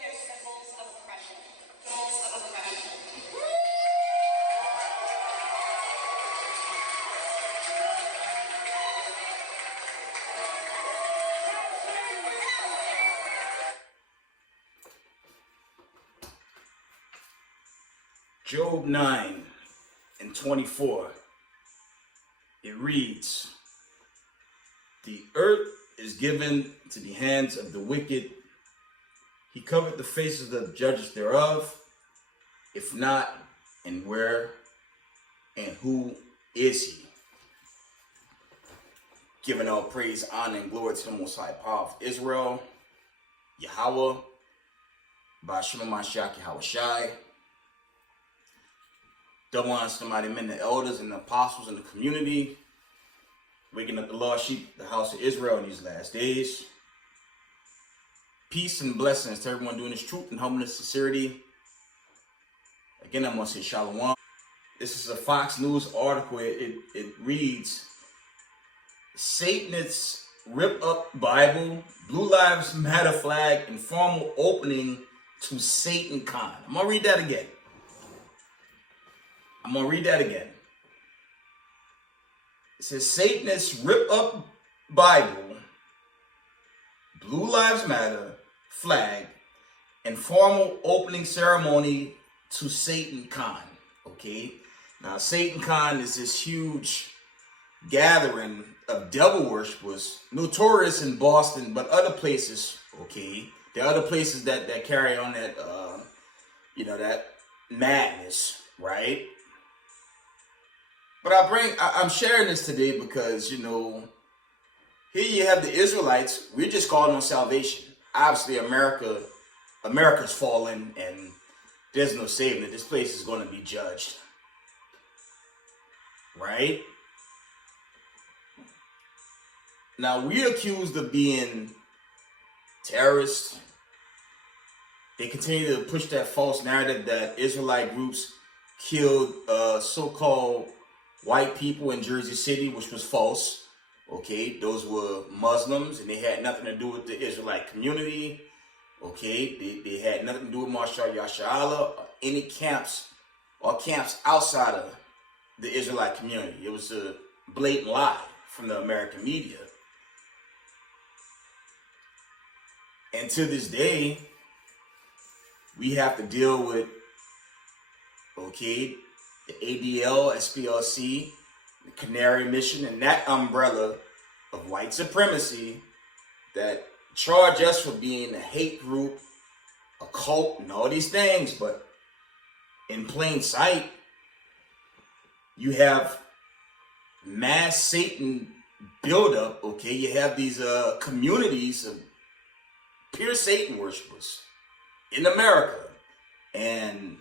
their symbols of oppression. Symbols of oppression. Job 9:24, it reads, "The earth is given to the hands of the wicked. He covered the faces of the judges thereof. If not, and where and who is he?" Giving all praise, honor, and glory to the Most High Power of Israel, Yahweh, Ba'Shem Mashiach Yahweh Shai. Double honor to the mighty men, the elders, and the apostles in the community, waking up the lost sheep, the house of Israel in these last days. Peace and blessings to everyone doing this truth and humbleness, sincerity. Again, I'm going to say shalom. This is a Fox News article. It reads, "Satanists rip up Bible, Blue Lives Matter flag, and formal opening to SatanCon." I'm going to read that again. It says, "Satanists rip up Bible, Blue Lives Matter flag, and formal opening ceremony to SatanCon." Okay, now SatanCon is this huge gathering of devil worshippers, notorious in Boston, but other places. Okay, there are other places that carry on that that madness, right? But I'm sharing this today because, here you have the Israelites. We're just calling on salvation. Obviously, America's fallen, and there's no saving it. This place is going to be judged, right? Now, we're accused of being terrorists. They continue to push that false narrative that Israelite groups killed so-called white people in Jersey City, which was false. Okay, those were Muslims, and they had nothing to do with the Israelite community. Okay, they had nothing to do with Marshal Yasha'Allah or any camps outside of the Israelite community. It was a blatant lie from the American media. And to this day, we have to deal with, the ADL, SPLC, the Canary Mission, and that umbrella of white supremacy that charge us for being a hate group, a cult, and all these things. But in plain sight, you have mass Satan buildup. Okay, you have these communities of pure Satan worshipers in America. And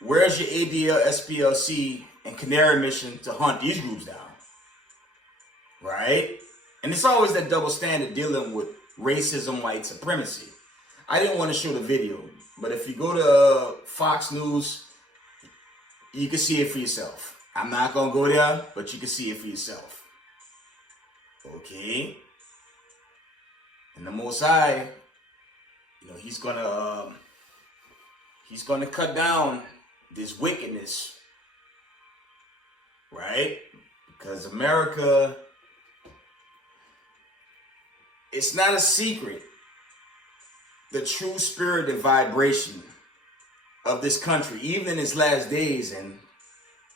where's your ADL, SPLC, and Canary Mission to hunt these groups down? Right? And it's always that double standard dealing with racism, white supremacy. I didn't want to show the video, but if you go to Fox News, you can see it for yourself. I'm not going to go there, but you can see it for yourself. Okay? And the Most High, he's gonna cut down this wickedness, right? Because America, it's not a secret, the true spirit and vibration of this country, even in its last days, and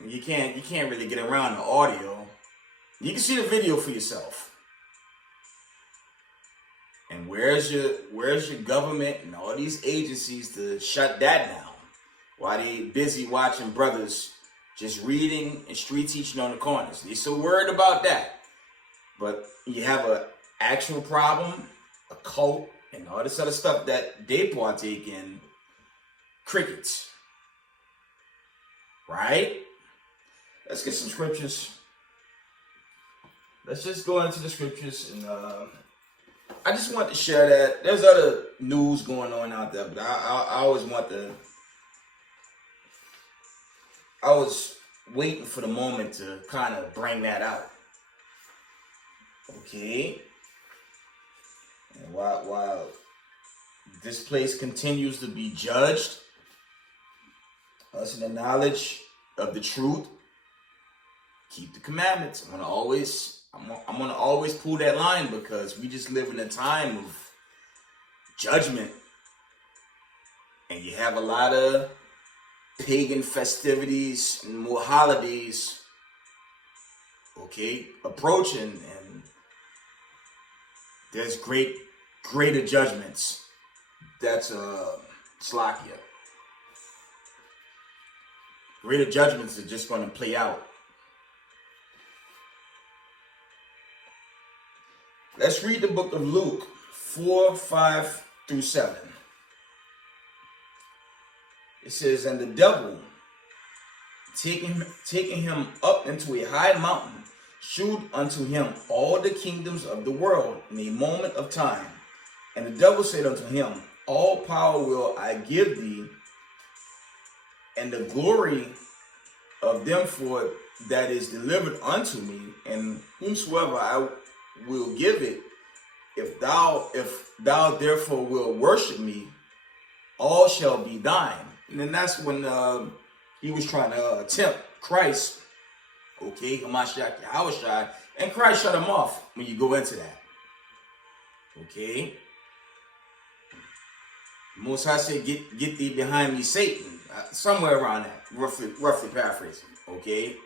you can't really get around the audio. You can see the video for yourself. And where's your government and all these agencies to shut that down? While they busy watching brothers just reading and street teaching on the corners. They're so worried about that. But you have an actual problem, a cult, and all this other stuff that they partake in. Crickets. Right? Let's get some scriptures. Let's just go into the scriptures, and I just want to share that. There's other news going on out there, but I was waiting for the moment to kind of bring that out. Okay? And while This place continues to be judged. Us in the knowledge of the truth. Keep the commandments. I'm gonna always pull that line, because we just live in a time of judgment, and you have a lot of pagan festivities and more holidays, okay, approaching, and there's greater judgments. That's Slakia. Greater judgments are just going to play out. Let's read the book of Luke 4:5-7. It says, and the devil, taking him up into a high mountain, shewed unto him all the kingdoms of the world in a moment of time. And the devil said unto him, all power will I give thee, and the glory of them for that is delivered unto me, and whomsoever I will give it, if thou therefore wilt worship me, all shall be thine. And then that's when he was trying to tempt Christ, okay, Hamashiach Yahushua, and Christ shut him off when you go into that. Okay. Most High said, get thee behind me, Satan. Somewhere around that, roughly paraphrasing, okay?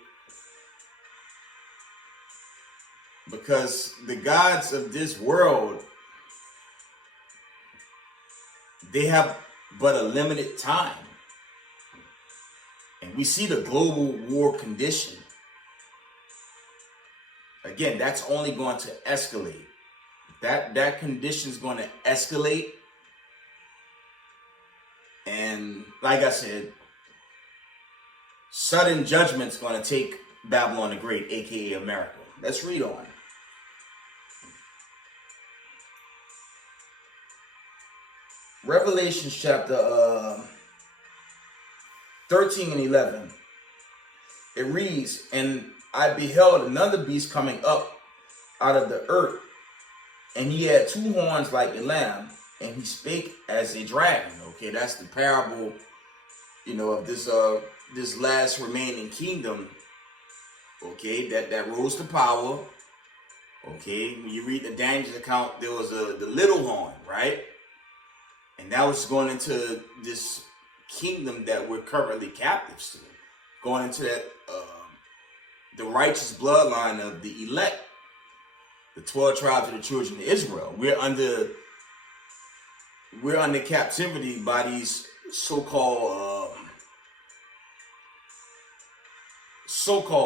Because the gods of this world, they have but a limited time. And we see the global war condition. Again, that's only going to escalate. That condition is going to escalate. And like I said, sudden judgment's going to take Babylon the Great, aka America. Let's read on. Revelation chapter 13 and 11. It reads, and I beheld another beast coming up out of the earth, and he had two horns like a lamb, and he spake as a dragon. Okay, that's the parable, of this last remaining kingdom. Okay, that rose to power. Okay, when you read the Daniel's account, there was the little horn, right? And that was going into this kingdom that we're currently captives to, going into that the righteous bloodline of the elect, the 12 tribes of the children of Israel. We're under captivity by these so-called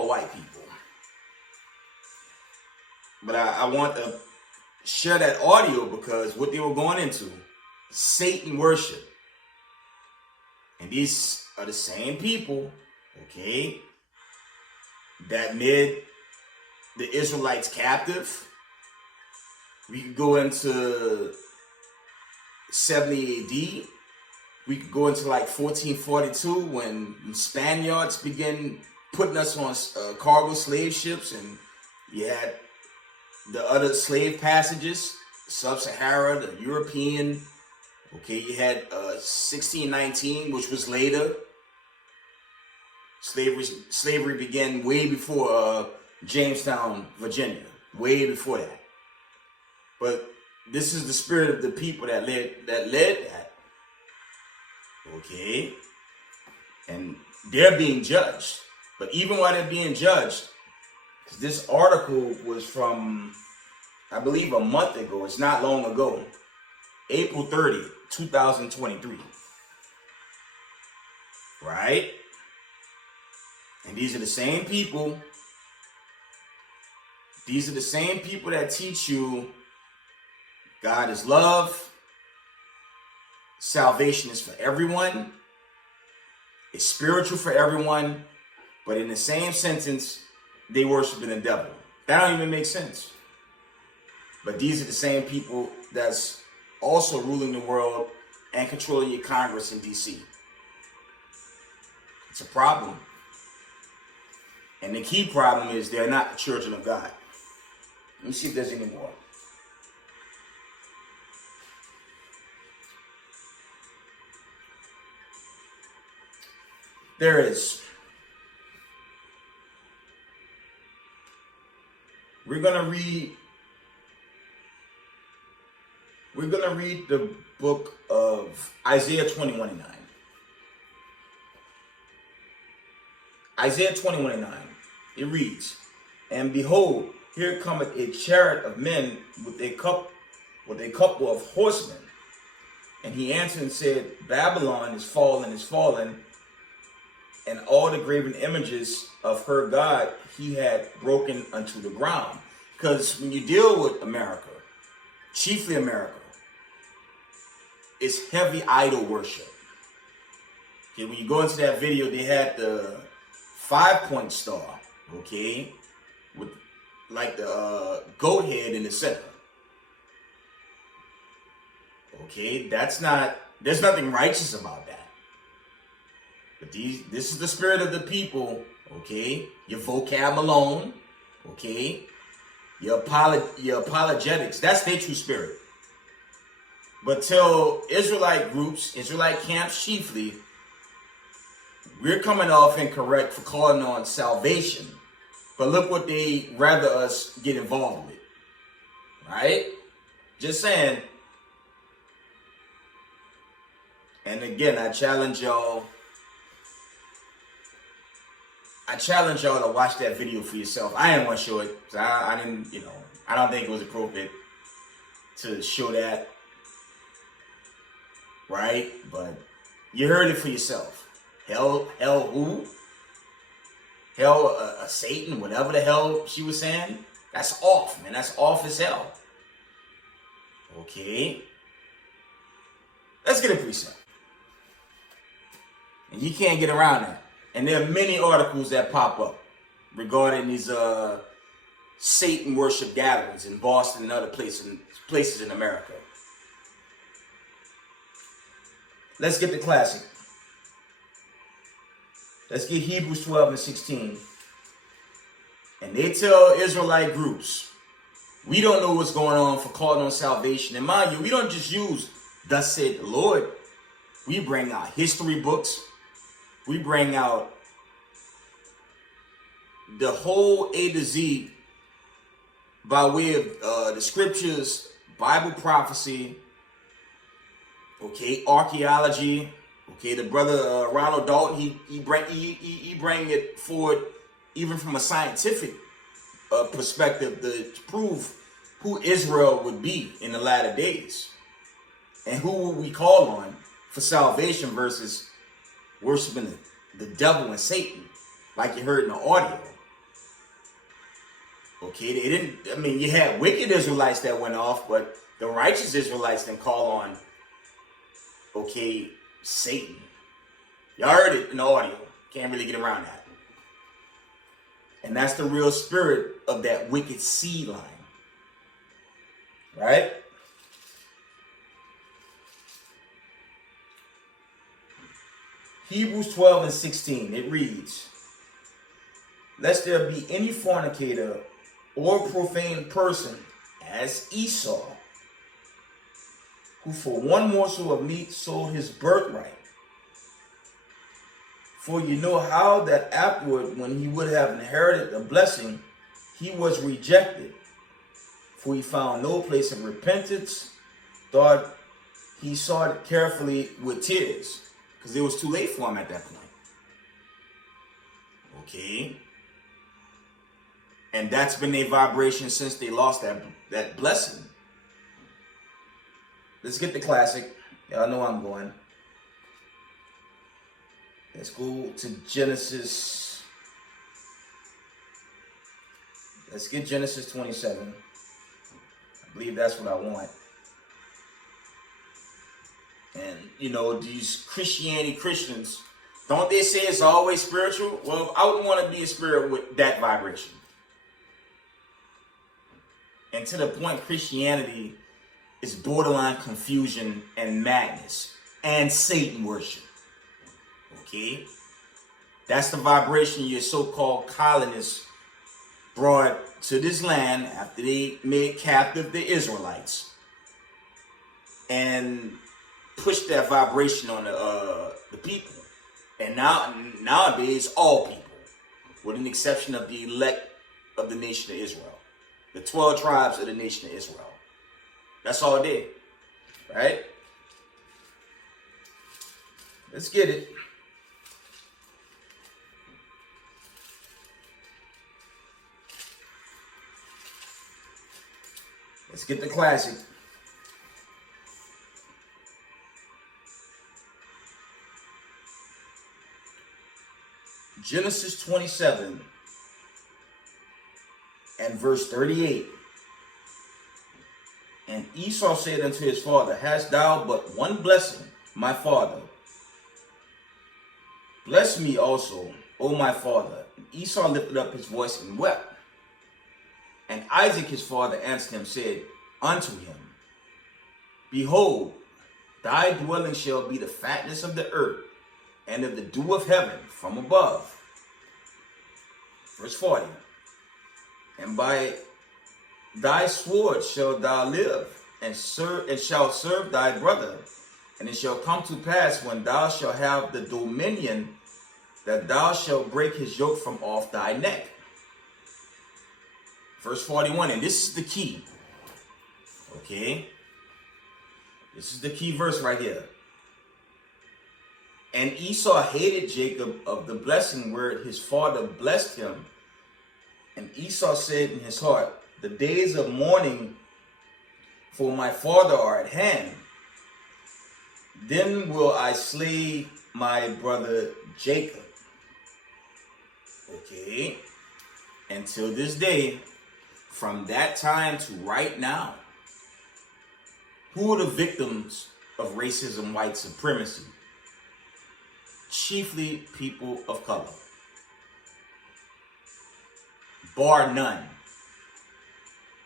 white people. But I want to share that audio, because what they were going into, Satan worship. And these are the same people, okay, that made the Israelites captive. We could go into 70 AD. We could go into like 1442 when Spaniards began putting us on cargo slave ships, and you had the other slave passages, Sub-Sahara, the European. Okay, you had 1619, which was later. Slavery began way before Jamestown, Virginia, way before that. But this is the spirit of the people that led that. Okay, and they're being judged. But even while they're being judged, because this article was from, I believe, a month ago. It's not long ago. April 30th, 2023. Right? And these are the same people. These are the same people that teach you God is love. Salvation is for everyone. It's spiritual for everyone. But in the same sentence, they worship the devil. That don't even make sense. But these are the same people that's also ruling the world and controlling your Congress in DC. It's a problem. And the key problem is they're not the children of God. Let me see if there's any more. There is. We're gonna read the book of Isaiah 21:9. Isaiah 21:9. It reads, "And behold, here cometh a chariot of men with a couple of horsemen. And he answered and said, Babylon is fallen, and all the graven images of her God he had broken unto the ground." Because when you deal with America, chiefly America, it's heavy idol worship. Okay, when you go into that video, they had the 5-point star, okay, with like the goat head in the center. Okay, there's nothing righteous about that. But this is the spirit of the people, okay? Your vocab alone, okay? Your apologetics, that's their true spirit. But till Israelite groups, Israelite camps chiefly, we're coming off incorrect for calling on salvation. But look what they rather us get involved with. Right? Just saying. And again, I challenge y'all to watch that video for yourself. I didn't want to show it. So I didn't, I don't think it was appropriate to show that. Right? But you heard it for yourself. Hell who? Hell, Satan, whatever the hell she was saying. That's off, man. That's off as hell. Okay. Let's get a precept. And you can't get around that. And there are many articles that pop up regarding these Satan worship gatherings in Boston and other places in America. Let's get the classic. Let's get Hebrews 12:16. And they tell Israelite groups, we don't know what's going on for calling on salvation. And mind you, we don't just use thus said the Lord. We bring out history books. We bring out the whole A to Z by way of the scriptures, Bible prophecy, okay, archaeology. Okay, the brother Ronald Dalton, he bring it forward even from a scientific perspective to prove who Israel would be in the latter days and who would we call on for salvation versus worshiping the devil and Satan, like you heard in the audio. Okay, they didn't. I mean, you had wicked Israelites that went off, but the righteous Israelites didn't call on, okay, Satan. Y'all heard it in the audio. Can't really get around that. And that's the real spirit of that wicked seed line. Right? Hebrews 12:16. It reads, "Lest there be any fornicator or profane person as Esau, who for one morsel of meat sold his birthright. For you know how that afterward, when he would have inherited the blessing, he was rejected. For he found no place of repentance, thought he sought it carefully with tears." Because it was too late for him at that point. Okay. And that's been their vibration since they lost that blessing. Let's get the classic. Y'all know I'm going. Let's go to Genesis. Let's get Genesis 27. I believe that's what I want. And, these Christians, don't they say it's always spiritual? Well, I would want to be a spirit with that vibration. And to the point, Christianity is borderline confusion and madness and Satan worship. Okay? That's the vibration your so-called colonists brought to this land after they made captive the Israelites and pushed that vibration on the people. And nowadays, all people, with an exception of the elect of the nation of Israel. The 12 tribes of the nation of Israel. That's all it did. Right? Let's get it. Let's get the classic. Genesis 27 and verse 38. And Esau said unto his father, Hast thou but one blessing, my father? Bless me also, O my father. And Esau lifted up his voice and wept. And Isaac his father answered him, said unto him, Behold, thy dwelling shall be the fatness of the earth, and of the dew of heaven from above. Verse 40. And by thy sword shalt thou live, and shalt serve thy brother. And it shall come to pass, when thou shalt have the dominion, that thou shalt break his yoke from off thy neck. Verse 41, and this is the key. Okay? This is the key verse right here. And Esau hated Jacob of the blessing where his father blessed him. And Esau said in his heart, The days of mourning for my father are at hand. Then will I slay my brother Jacob. Okay? Until this day, from that time to right now, who are the victims of racism, white supremacy? Chiefly people of color. Bar none.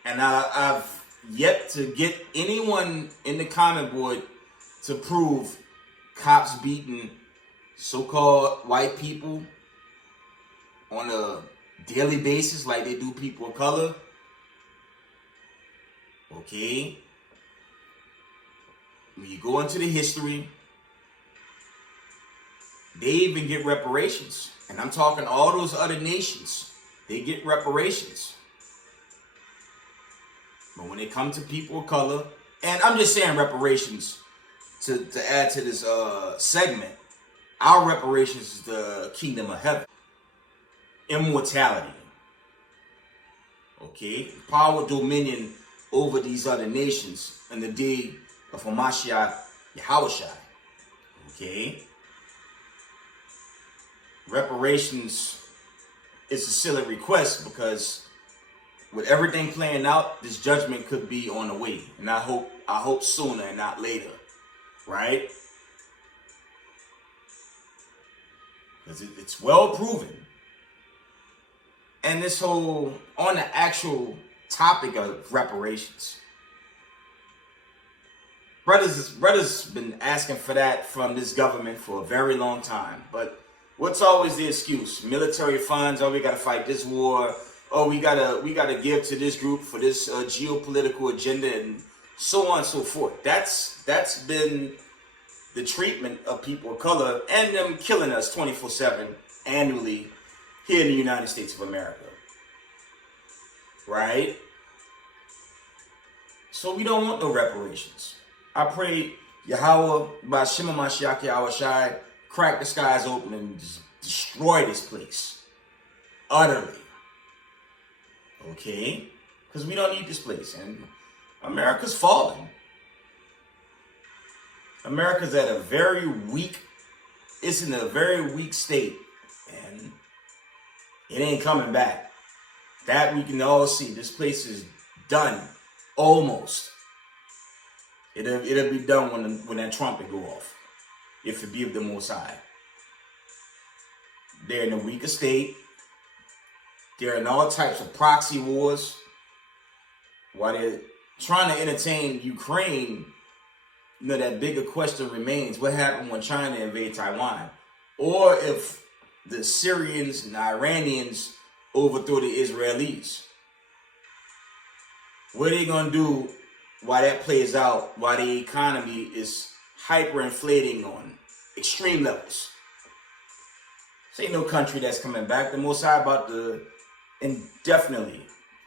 And I've yet to get anyone in the comment board to prove cops beating so-called white people on a daily basis like they do people of color. Okay? When you go into the history, they even get reparations. And I'm talking all those other nations. They get reparations. But when it comes to people of color, and I'm just saying reparations to add to this segment, our reparations is the kingdom of heaven. Immortality. Okay? Power, dominion over these other nations in the day of Hamashiach Yahushua. Okay? Reparations is a silly request because with everything playing out, this judgment could be on the way. And I hope sooner and not later. Right? Because it's well proven. And this whole, on the actual topic of reparations, brothers been asking for that from this government for a very long time. But what's always the excuse? Military funds, oh, we gotta fight this war, oh, we gotta give to this group for this geopolitical agenda, and so on and so forth. That's been the treatment of people of color and them killing us 24/7 annually here in the United States of America. Right? So we don't want no reparations. I pray Yahweh, by Shema Mashiach Yahushai, crack the skies open and just destroy this place. Utterly. Okay? Because we don't need this place. And America's falling. America's at a very weak, it's in a very weak state. And it ain't coming back. That we can all see. This place is done. Almost. It'll be done when that trumpet go off. If it be of the Most High. They're in a weaker state. They're in all types of proxy wars. While they're trying to entertain Ukraine, you know, that bigger question remains. What happened when China invaded Taiwan? Or if the Syrians and Iranians overthrow the Israelis? What are they going to do while that plays out, while the economy is hyperinflating on extreme levels? This ain't no country that's coming back. The Most High about to indefinitely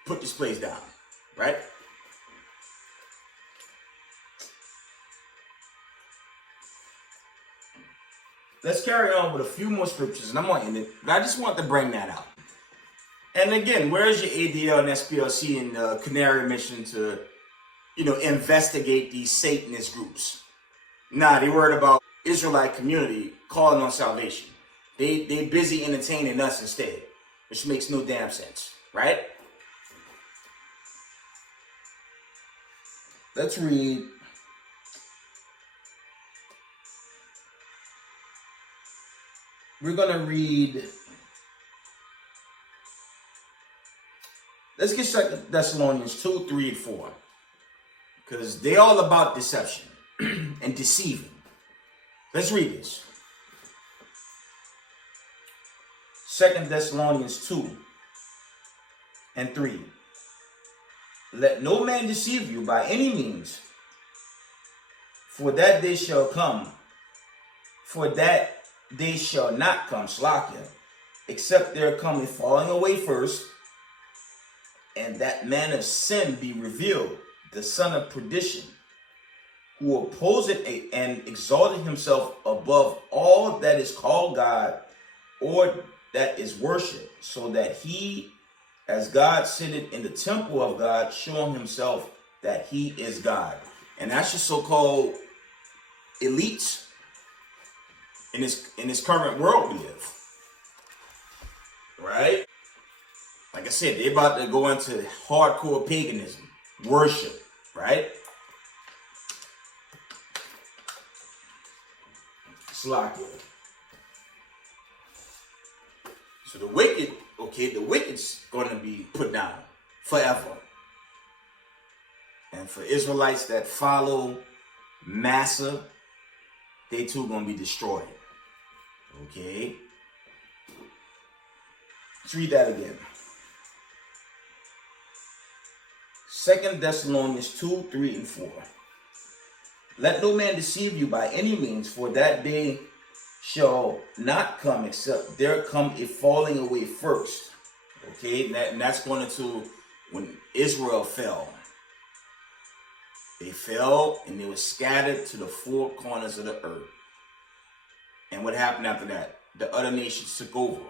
put this place down, right? Let's carry on with a few more scriptures, and I'm going to end it. But I just want to bring that out. And again, where's your ADL and SPLC and the Canary mission to, investigate these Satanist groups? Nah, they worried about Israelite community calling on salvation. They busy entertaining us instead, which makes no damn sense, right? Let's read. We're going to read. Let's get 2 Thessalonians 2, 3, and 4. Because they all about deception and deceiving. Let's read this. 2 Thessalonians 2 and 3. Let no man deceive you by any means, for that day shall come, for that day shall not come, Slakia, except there come a falling away first, and that man of sin be revealed, the son of perdition, who opposeth and exalted himself above all that is called God, or that is worshipped, so that he, as God, sitteth in the temple of God, showing himself that he is God. And that's your so-called elites in this current world we live. Right? Like I said, they're about to go into hardcore paganism, worship, right? Slack. So the wicked's going to be put down forever. And for Israelites that follow Massa, they too going to be destroyed. Okay? Let's read that again. 2 Thessalonians 2, 3, and 4. Let no man deceive you by any means, for that day shall not come except there come a falling away first. Okay, and that's going to when Israel fell. They fell and they were scattered to the four corners of the earth. And what happened after that? The other nations took over.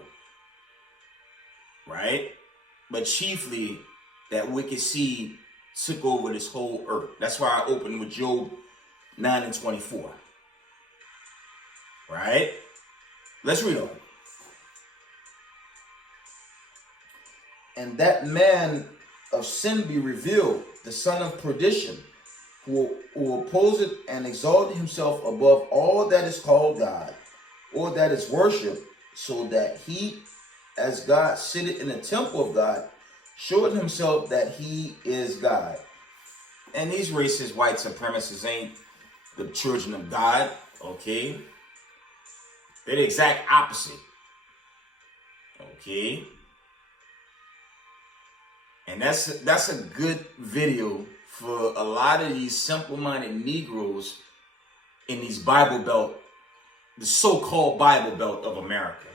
Right? But chiefly, that wicked seed took over this whole earth. That's why I opened with Job 9 and 24. Right? Let's read on. And that man of sin be revealed, the son of perdition, who opposeth and exalted himself above all that is called God, or that is worshipped, so that he, as God, sitteth in the temple of God, showing himself that he is God. And these racist white supremacists ain't the children of God, okay? They're the exact opposite, okay? And that's a good video for a lot of these simple-minded Negroes in these Bible Belt, the so-called Bible Belt of America.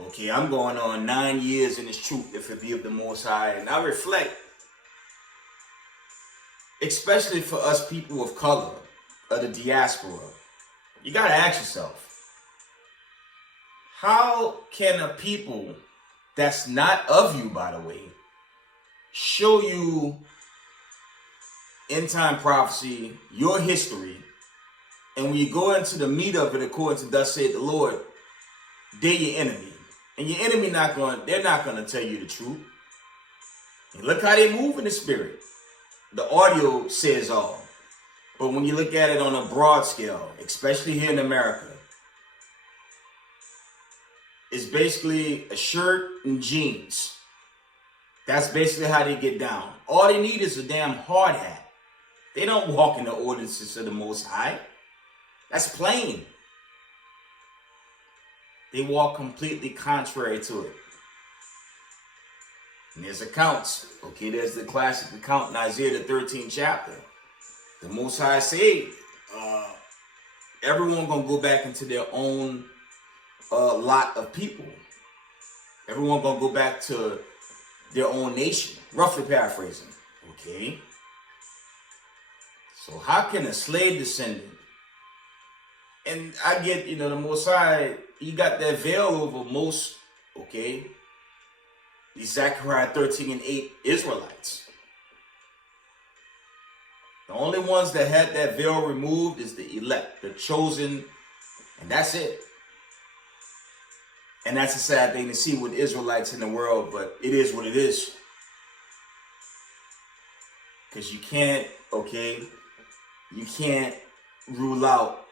Okay, I'm going on 9 years in this truth, if it be of the Most High, and I reflect, especially for us people of color, of the diaspora, you gotta ask yourself, how can a people that's not of you, by the way, show you end time prophecy, your history, and when you go into the meat of it, according to thus saith the Lord, they're your enemy. And your enemy they're not going to tell you the truth. And look how they move in the spirit. The audio says all. But when you look at it on a broad scale, especially here in America, it's basically a shirt and jeans. That's basically how they get down. All they need is a damn hard hat. They don't walk in the ordinances of the Most High. That's plain. They walk completely contrary to it. And there's accounts. Okay, there's the classic account in Isaiah the 13th chapter. The Most High said, everyone gonna go back into their own lot of people. Everyone gonna go back to their own nation. Roughly paraphrasing. Okay. So how can a slave descendant, and I get, the Most High, he got that veil over most, okay, these Zechariah 13:8 Israelites. The only ones that had that veil removed is the elect, the chosen, and that's it. And that's a sad thing to see with Israelites in the world, but it is what it is. Because you can't rule out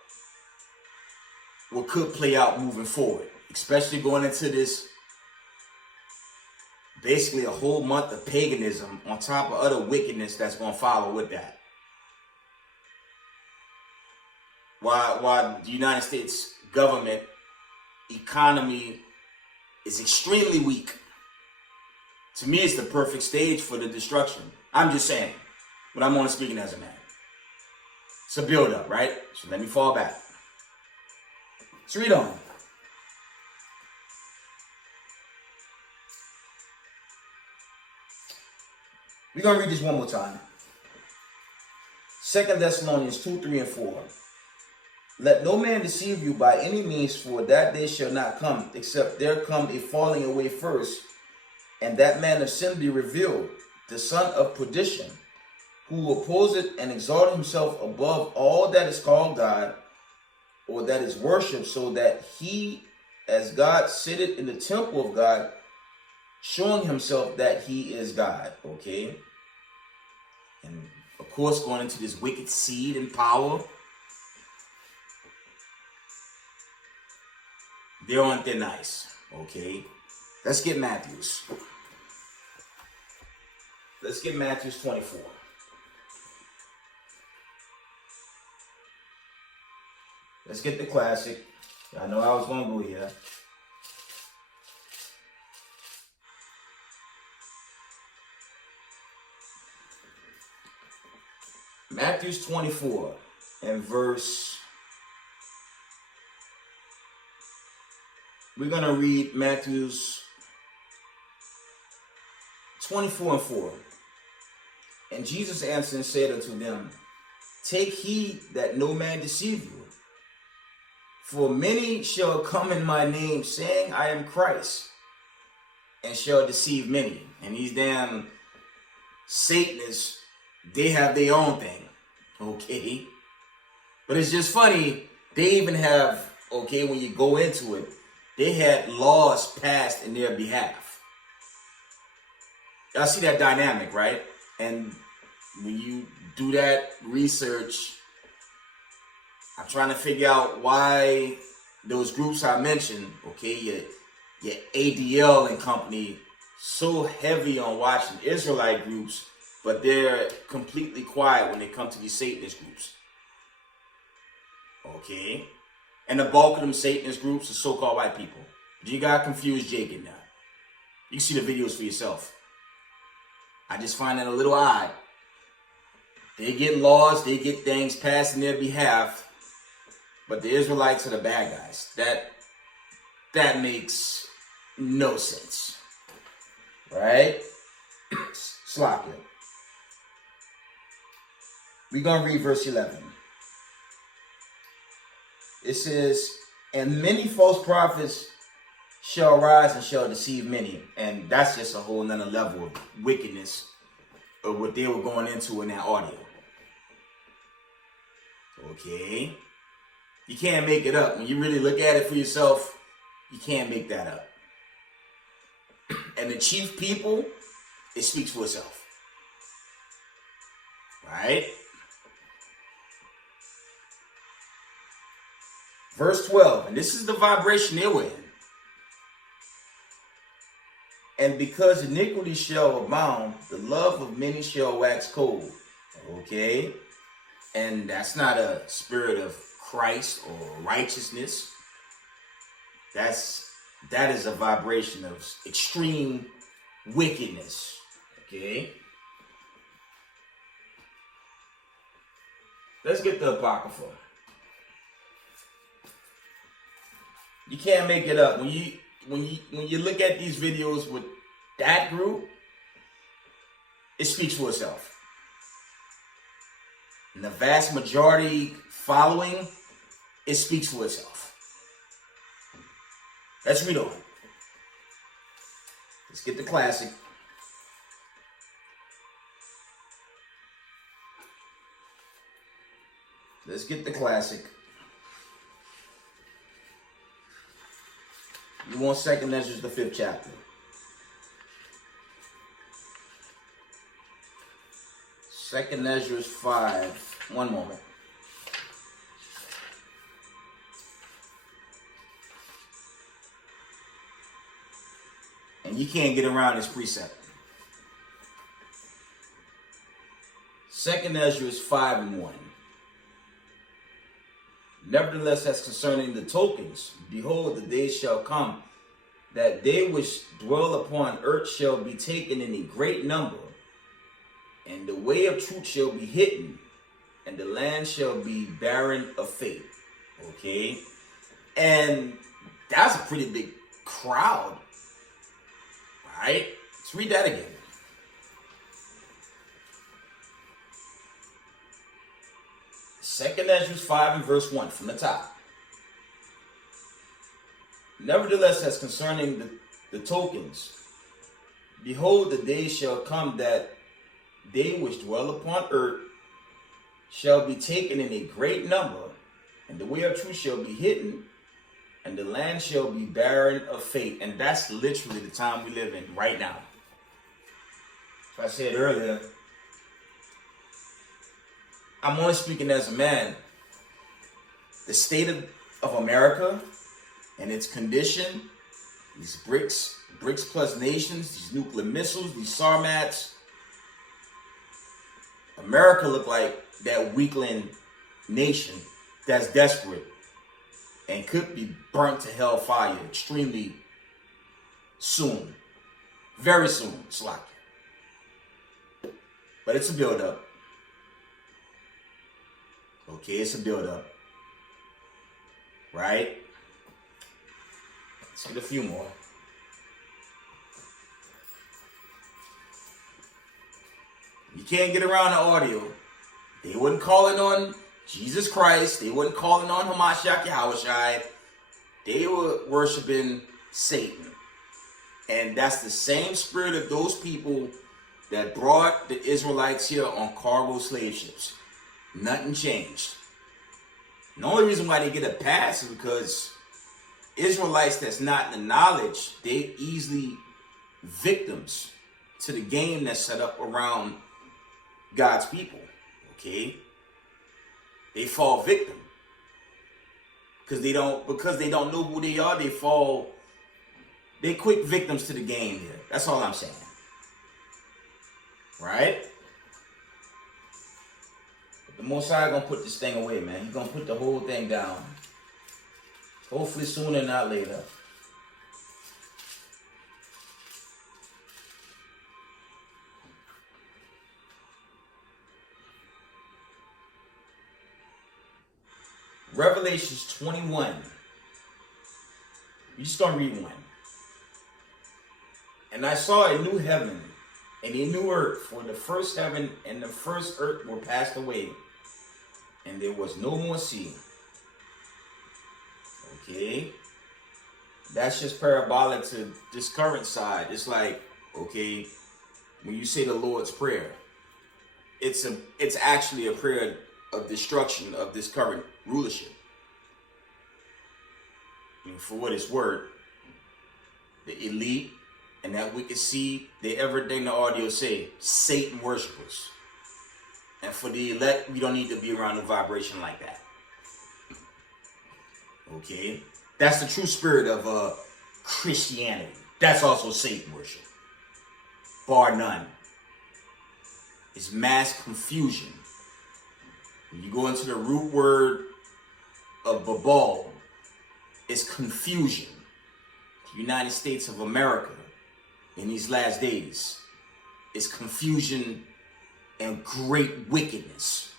what could play out moving forward, especially going into this, basically a whole month of paganism on top of other wickedness that's going to follow with that. While the United States government economy is extremely weak, to me it's the perfect stage for the destruction. I'm just saying, but I'm only speaking as a man. It's a build up, right? So let me fall back. Let's read on. We're going to read this one more time. 2 Thessalonians 2, 3, and 4. Let no man deceive you by any means, for that day shall not come, except there come a falling away first, and that man of sin be revealed, the son of perdition, who opposeth and exalteth himself above all that is called God, or that is worshipped, so that he, as God, sitteth in the temple of God, showing himself that he is God. Okay? And of course, going into this wicked seed and power, they're on thin ice. Okay? Let's get Matthews. Let's get Matthews 24. Let's get the classic. I know I was going to go here. Matthews 24 and verse. We're going to read Matthews 24 and 4. And Jesus answered and said unto them, take heed that no man deceive you. For many shall come in my name, saying, I am Christ, and shall deceive many. And these damn Satanists, they have their own thing. Okay? But it's just funny, they even have, okay, when you go into it, they had laws passed in their behalf. Y'all see that dynamic, right? And when you do that research, I'm trying to figure out why those groups I mentioned, okay, your ADL and company, so heavy on watching Israelite groups, but they're completely quiet when they come to these Satanist groups. Okay? And the bulk of them Satanist groups are so-called white people. You got confused Jake in that. You can see the videos for yourself. I just find that a little odd. They get laws, they get things passed in their behalf, but the Israelites are the bad guys. That makes no sense. Right? Sloppy. We're going to read verse 11. It says, and many false prophets shall rise and shall deceive many. And that's just a whole nother level of wickedness of what they were going into in that audio. Okay? You can't make it up. When you really look at it for yourself, you can't make that up. And the chief people, it speaks for itself. Right? Verse 12, and this is the vibration they were in. And because iniquity shall abound, the love of many shall wax cold. Okay? And that's not a spirit of Christ or righteousness. That is a vibration of extreme wickedness. Okay? Let's get the Apocrypha. You can't make it up. When you look at these videos with that group, it speaks for itself. And the vast majority following, it speaks for itself. Let's read on. Let's get the classic. Let's get the classic. You want 2nd Ezra, the 5th chapter. 2nd Ezra 5. One moment. And you can't get around this precept. 2nd Ezra 5:1. Nevertheless, as concerning the tokens, behold, the days shall come that they which dwell upon earth shall be taken in a great number, and the way of truth shall be hidden, and the land shall be barren of faith. Okay? And that's a pretty big crowd. Right? Let's read that again. Second Ezra 5 and verse 1 from the top. Nevertheless, as concerning the tokens, behold, the days shall come that they which dwell upon earth shall be taken in a great number, and the way of truth shall be hidden, and the land shall be barren of faith. And that's literally the time we live in right now. As I said earlier, I'm only speaking as a man. The state of America and its condition, these BRICS plus nations, these nuclear missiles, these SARMATs, America looked like that weakling nation that's desperate and could be burnt to hellfire extremely soon. Very soon, it's like. But it's a build-up. Okay, it's a build-up. Right? Let's get a few more. You can't get around the audio. They wasn't calling on Jesus Christ. They wasn't calling on Hamashiach Yahushai. They were worshiping Satan. And that's the same spirit of those people that brought the Israelites here on cargo slave ships. Nothing changed. The only reason why they get a pass is because Israelites that's not in the knowledge, they easily victims to the game that's set up around God's people. Okay? They fall victim. Because they don't know who they are, they quick victims to the game here. That's all I'm saying. Right? But the Most High gonna put this thing away, man. He's gonna put the whole thing down. Hopefully sooner, not later. Revelations 21. We're just gonna read one. And I saw a new heaven and a new earth, for the first heaven and the first earth were passed away, and there was no more sea. Okay, that's just parabolic to this current side. It's like, okay, when you say the Lord's Prayer, it's actually a prayer of destruction of this current rulership. I mean, for what it's worth, the elite and that wicked seed, they everything the audio say, Satan worshipers. And for the elect, we don't need to be around a vibration like that. Okay? That's the true spirit of Christianity. That's also Satan worship. Bar none. It's mass confusion. When you go into the root word of Babal, it's confusion. The United States of America in these last days is confusion and great wickedness.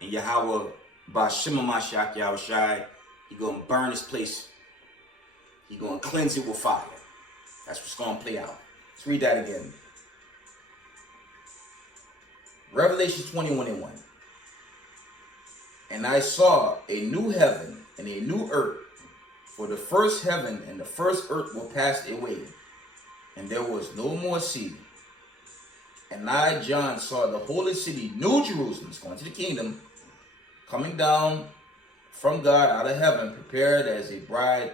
And Yahweh, Bashima Mashiach Yahushai, he gonna burn this place He's going to cleanse it with fire. That's what's going to play out. Let's read that again. Revelation 21:1. And I saw a new heaven and a new earth, for the first heaven and the first earth were passed away, and there was no more sea. And I, John, saw the holy city, New Jerusalem, going to the kingdom, coming down from God out of heaven, prepared as a bride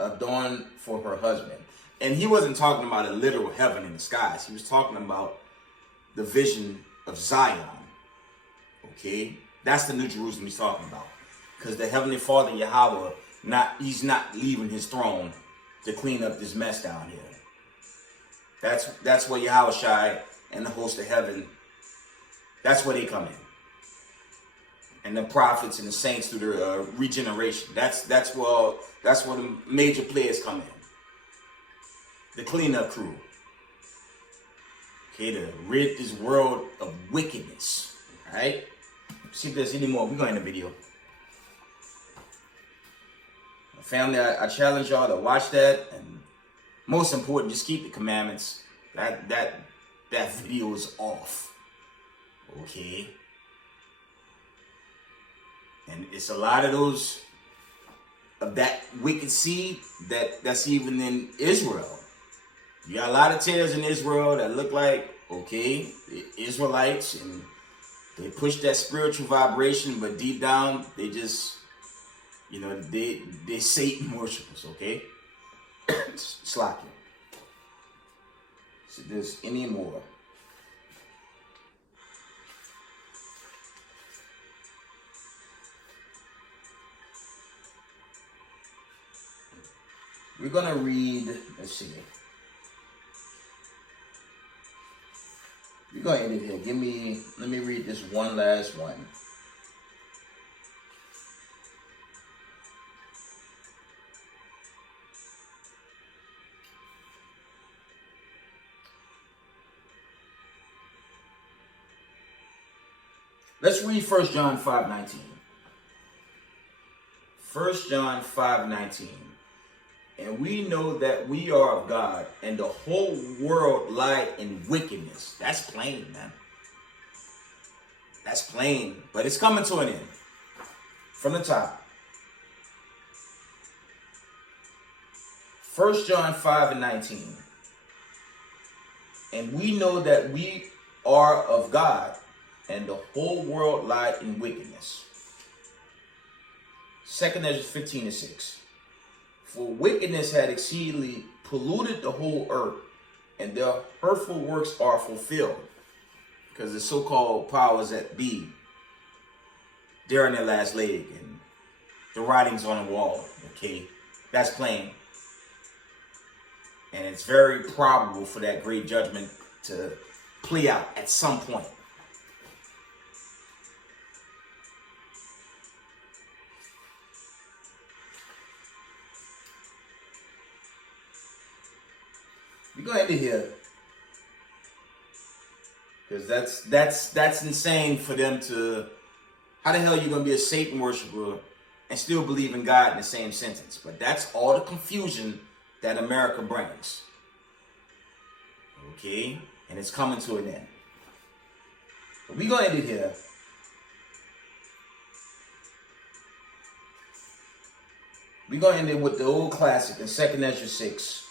adorned for her husband. And he wasn't talking about a literal heaven in the skies. He was talking about the vision of Zion. Okay? That's the New Jerusalem he's talking about. Because the Heavenly Father, Yahweh, he's not leaving his throne to clean up this mess down here. That's where Yahweh Shai and the host of heaven, that's where they come in. And the prophets and the saints through the regeneration. That's where the major players come in. The cleanup crew. Okay, to rid this world of wickedness. Alright? See if there's any more. We're going to the video. Family, I challenge y'all to watch that, and most important, just keep the commandments. That video is off. Okay? And it's a lot of that wicked seed that's even in Israel. You got a lot of tares in Israel that look like, okay, the Israelites, and they push that spiritual vibration, but deep down, they just, they Satan worshipers, okay? Slack you. So if there's any more. We're going to read, let's see. We're going to end it here. Let me read this one last one. Let's read 1 John 5:19. 1 John 5:19. And we know that we are of God, and the whole world lied in wickedness. That's plain, man. That's plain. But it's coming to an end. From the top. 1 John 5:19. And we know that we are of God, and the whole world lied in wickedness. 2 Ezra 15:6. For wickedness had exceedingly polluted the whole earth, and their hurtful works are fulfilled. Because the so-called powers that be, they're in their last leg, and the writing's on the wall. Okay, that's plain. And it's very probable for that great judgment to play out at some point. We're gonna end it here, because that's insane for them to. How the hell are you gonna be a Satan worshiper and still believe in God in the same sentence? But that's all the confusion that America brings. Okay, and it's coming to an end. But we're gonna end it here. We're gonna end it with the old classic in 2 Ezra 6.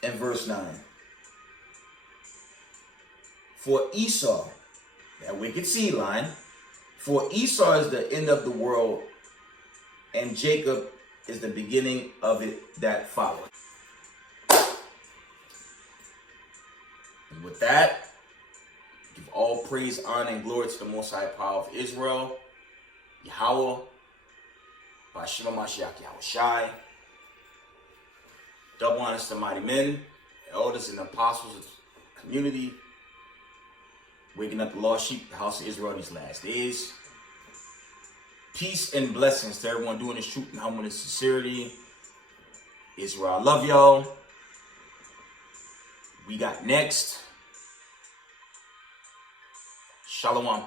And verse 9. For Esau, that wicked seed line, for Esau is the end of the world, and Jacob is the beginning of it that followed. And with that, give all praise, honor, and glory to the Most High Power of Israel, Yahweh, Ba'Shem HaMashiach Yahweh Shai. Double honors to mighty men, elders, and apostles of the community, waking up the lost sheep, the house of Israel these last days. Peace and blessings to everyone doing this truth and humbleness and sincerity. Israel, I love y'all. We got next. Shalom.